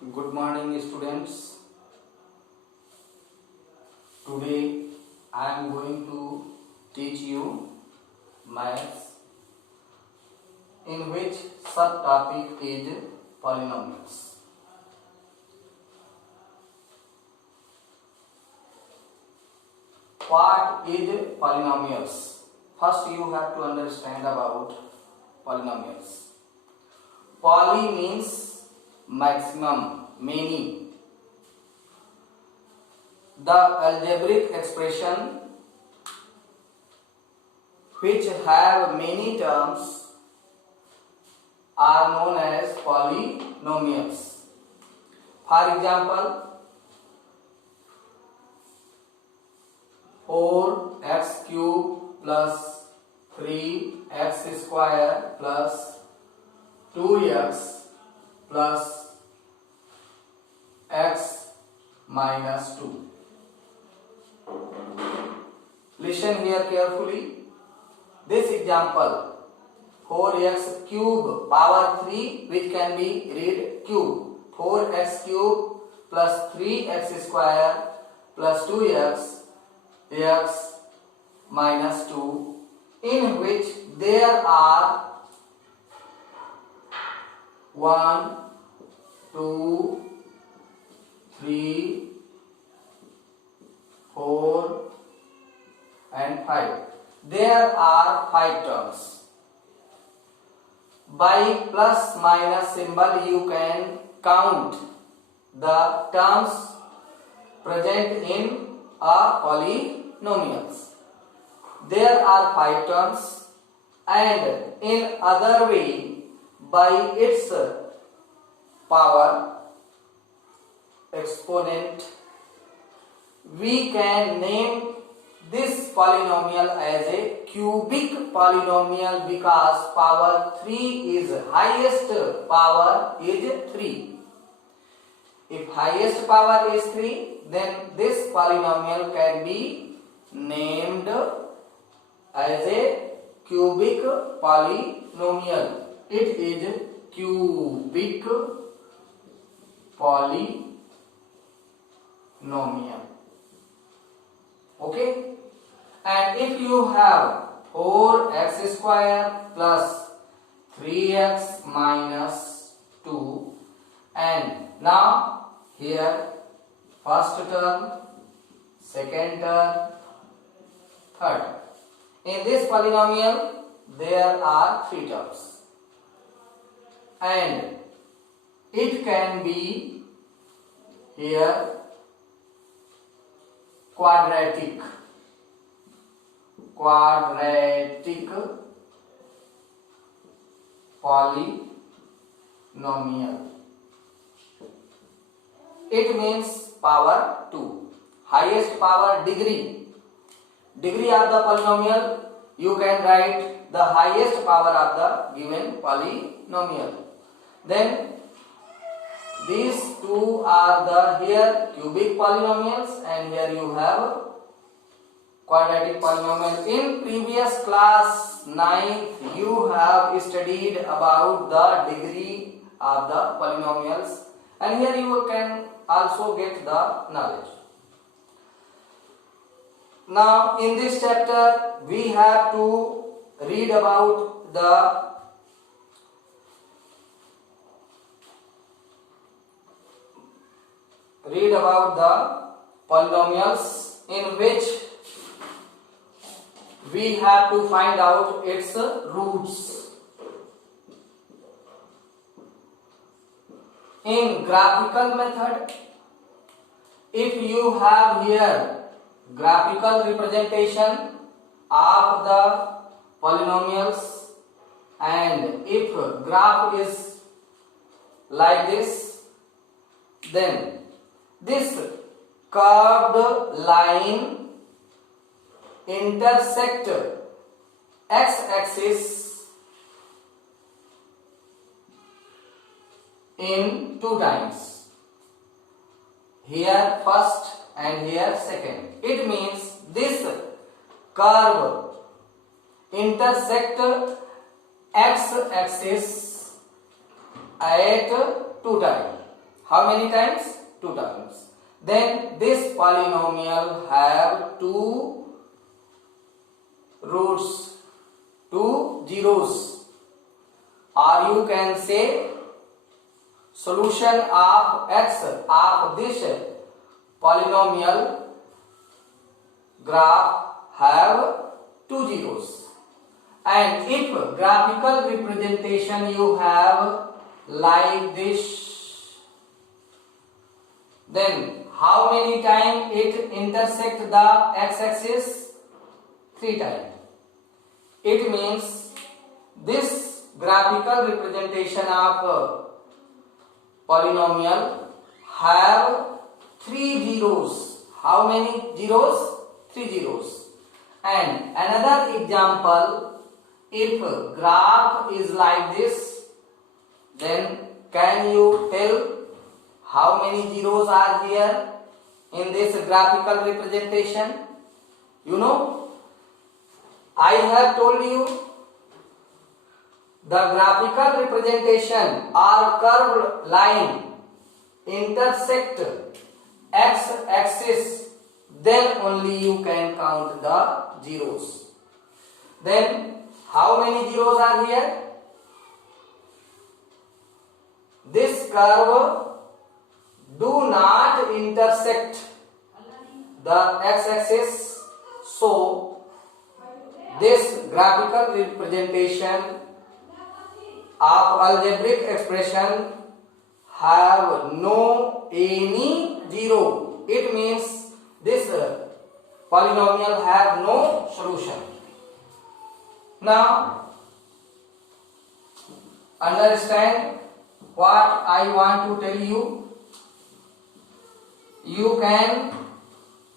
Good morning, students. Today I am going to teach you maths, in which subtopic is polynomials. What is polynomials? First, you have to understand about polynomials. Poly means maximum, many. The algebraic expression which have many terms are known as polynomials. For example, 4x cube plus 3x square plus 2x plus x minus 2. Listen here carefully. This example, 4x cube power 3, which can be read cube, 4x cube plus 3x square plus 2x x minus 2, in which there are 1, 2, 3, 4 and 5. There are 5 terms. By plus minus symbol you can count the terms present in a polynomials. There are 5 terms, and in other way, by its power exponent, we can name this polynomial as a cubic polynomial because power 3 is highest power is 3. If highest power is 3, then this polynomial can be named as a cubic polynomial. It is cubic polynomial. Okay? And if you have 4x square plus 3x minus 2, and now here first term, second term, third. In this polynomial there are 3 terms, and it can be here quadratic polynomial. It means power 2. Highest power degree of the polynomial, you can write the highest power of the given polynomial. Then these two are the here cubic polynomials, and here you have quadratic polynomial. In previous class 9th you have studied about the degree of the polynomials, and here you can also get the knowledge. Now in this chapter we have to read about the polynomials, in which we have to find out its roots. In graphical method, if you have here graphical representation of the polynomials, and if graph is like this, then this curved line intersect x-axis in 2 times. Here first and here second. It means this curve intersect x-axis at 2 times. How many times? 2 times. Then this polynomial have 2 roots, 2 zeros, or you can say solution of x of this polynomial graph have 2 zeros. And if graphical representation you have like this, then how many times it intersect the x-axis? 3 times. It means this graphical representation of polynomial have 3 zeros. How many zeros? 3 zeros. And another example, if graph is like this, then can you tell how many zeros are here in this graphical representation? You know, I have told you the graphical representation or curved line intersect x-axis, then only you can count the zeros. Then how many zeros are here? This curve do not intersect the x-axis, so this graphical representation of algebraic expression have no any zero. It means this polynomial have no solution. Now understand what I want to tell you. You can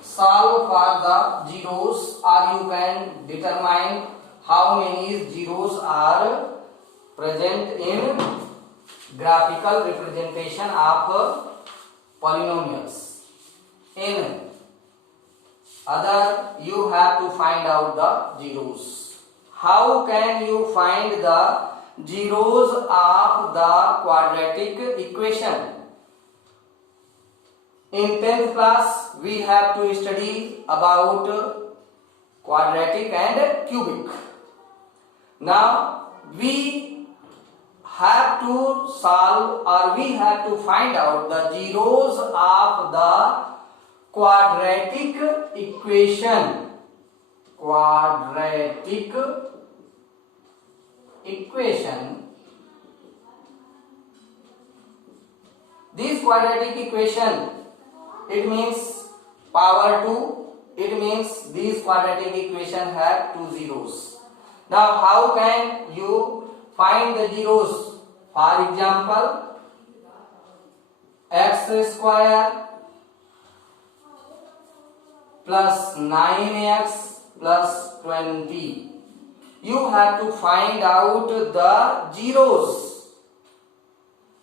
solve for the zeros, or you can determine how many zeros are present in graphical representation of polynomials. In other, you have to find out the zeros. How can you find the zeros of the quadratic equation? In 10th class, we have to study about quadratic and cubic. Now, we have to solve, or we have to find out the zeros of the quadratic equation. Quadratic equation. This quadratic equation, it means power 2. It means these quadratic equation have 2 zeros. Now how can you find the zeros? For example, x square plus 9x plus 20. You have to find out the zeros.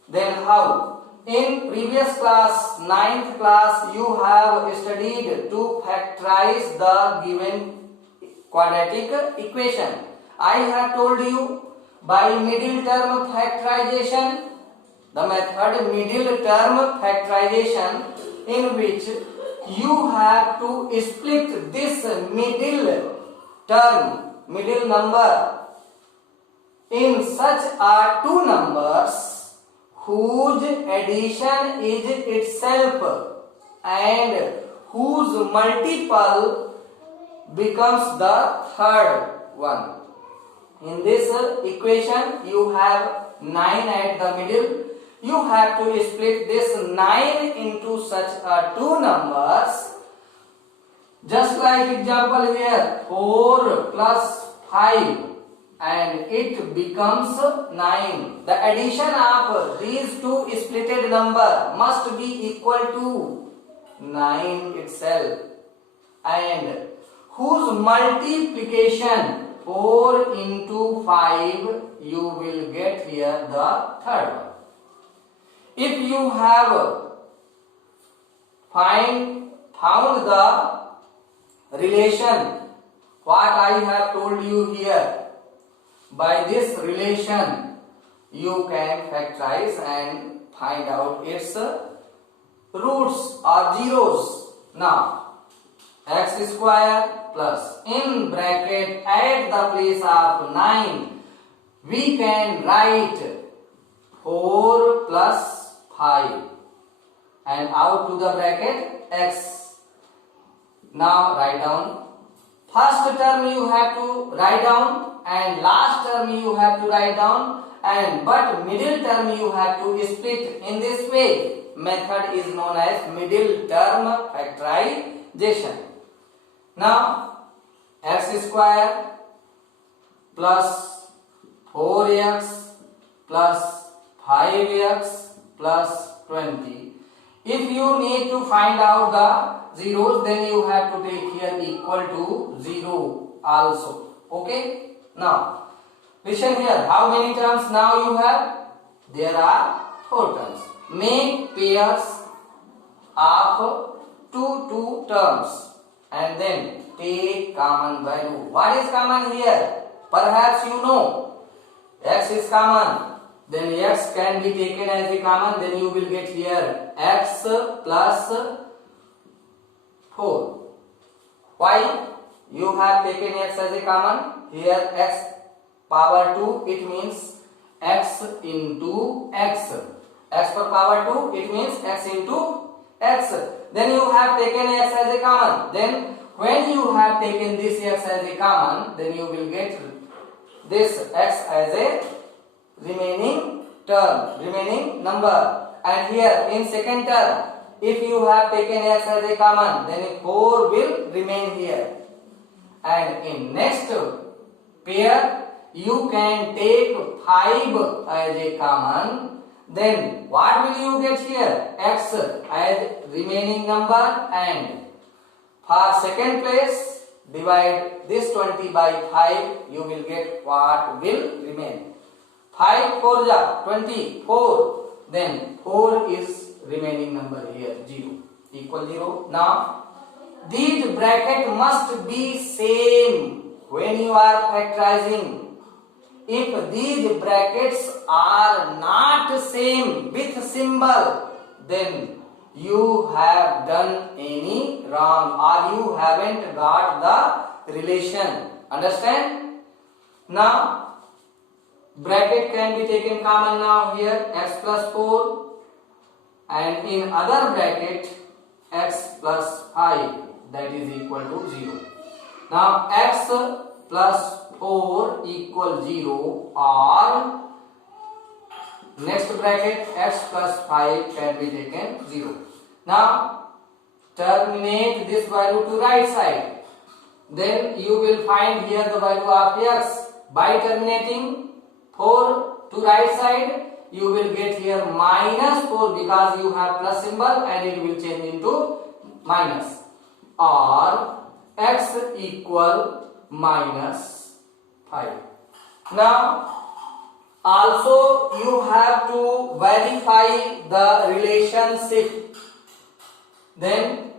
Then how? In previous class, 9th class, you have studied to factorize the given quadratic equation. I have told you by middle term factorization, the method middle term factorization, in which you have to split this middle term, middle number, in such two numbers whose addition is itself and whose multiple becomes the third one. In this equation, you have 9 at the middle. You have to split this 9 into such two numbers. Just like example here, 4 plus 5, and it becomes 9. The addition of these two splitted number must be equal to 9 itself, and whose multiplication 4 into 5, you will get here the third one. If you have found the relation, what I have told you here, by this relation you can factorize and find out its roots or zeros. Now, x square plus in bracket at the place of 9, we can write 4 plus 5 and out to the bracket x. Now write down. First term you have to write down and last term you have to write down, and but middle term you have to split in this way. Method is known as middle term factorization. Now x square plus 4x plus 5x plus 20. If you need to find out the zeros, then you have to take here equal to 0 also. Okay. Now listen here. How many terms now you have? There are 4 terms. Make pairs of two terms and then take common value. What is common here? Perhaps you know x is common. Then x can be taken as a common. Then you will get here x plus 4. Why? You have taken x as a common. Here x power 2, it means x into x. X per power 2, it means x into x. Then you have taken x as a common. Then when you have taken this x as a common, then you will get this x as a remaining term, remaining number. And here in second term, if you have taken x as a common, then 4 will remain here. And in next pair, you can take 5 as a common. Then what will you get here? X as remaining number, and for second place, divide this 20 by 5, you will get what will remain. 5 4 ja 24. Then 4 is remaining number here, 0 equal 0. Now these bracket must be same when you are factorizing. If these brackets are not same with symbol, then you have done any wrong or you haven't got the relation. Understand? Now bracket can be taken common now here, x plus 4, and in other bracket x plus 5, that is equal to 0. Now x plus 4 equal 0, or next bracket x plus 5 can be taken 0. Now terminate this value to right side. Then you will find here the value of x. By terminating 4 to right side, you will get here minus 4 because you have plus symbol and it will change into minus, or x equal minus 5. Now also you have to verify the relationship. Then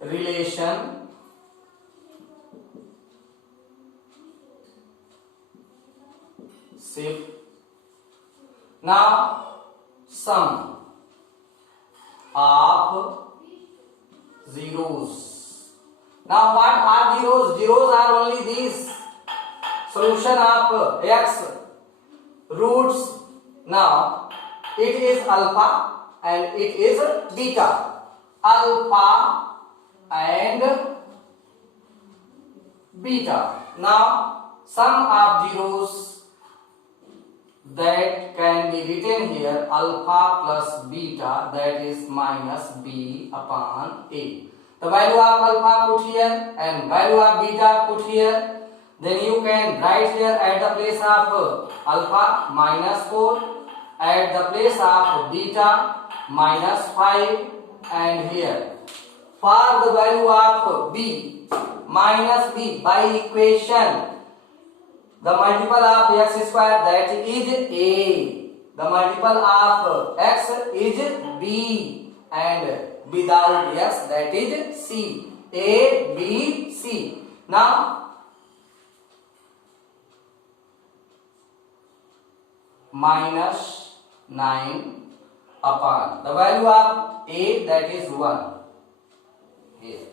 relation shift. Now sum of zeros. Now what are zeros? Zeros are only these. Solution of x roots. Now it is alpha and it is beta. Alpha and beta. Now sum of zeros that can be written here, alpha plus beta, that is minus b upon a. The value of alpha put here and value of beta put here. Then you can write here at the place of alpha minus 4, at the place of beta minus 5, and here for the value of b minus b by equation. The multiple of x square, that is a. The multiple of x is b, and without x, that is c. A, b, c. Now minus 9 upon the value of A, that is 1 here.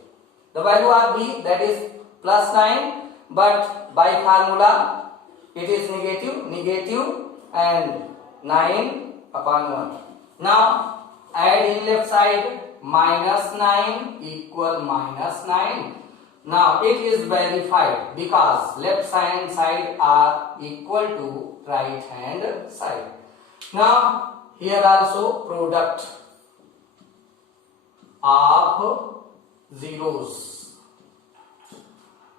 The value of B, that is plus 9, but by formula it is negative and 9 upon 1. Now add in left side, minus 9 equal minus 9. Now it is verified because left hand side are equal to right hand side. Now here also product of zeros.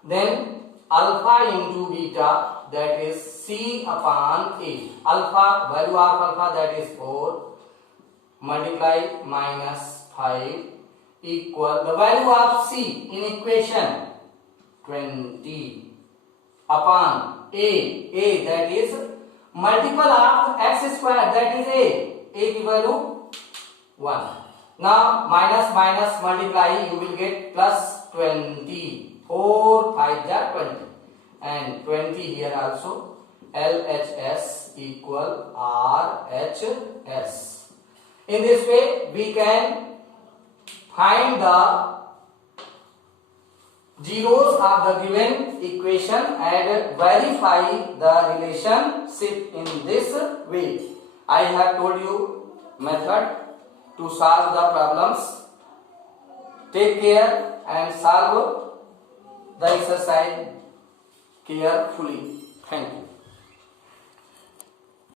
Then alpha into beta, that is C upon A. Alpha, value of alpha, that is 4, multiply minus 5 equal the value of C in equation 20 upon A, that is multiple of x square, that is A की value 1. Now minus minus multiply, you will get plus 20. 4 5 are 20 and 20 here also. LHS equal RHS. In this way we can find the zeros of the given equation and verify the relationship in this way. I have told you method to solve the problems. Take care and solve the exercise carefully. Thank you.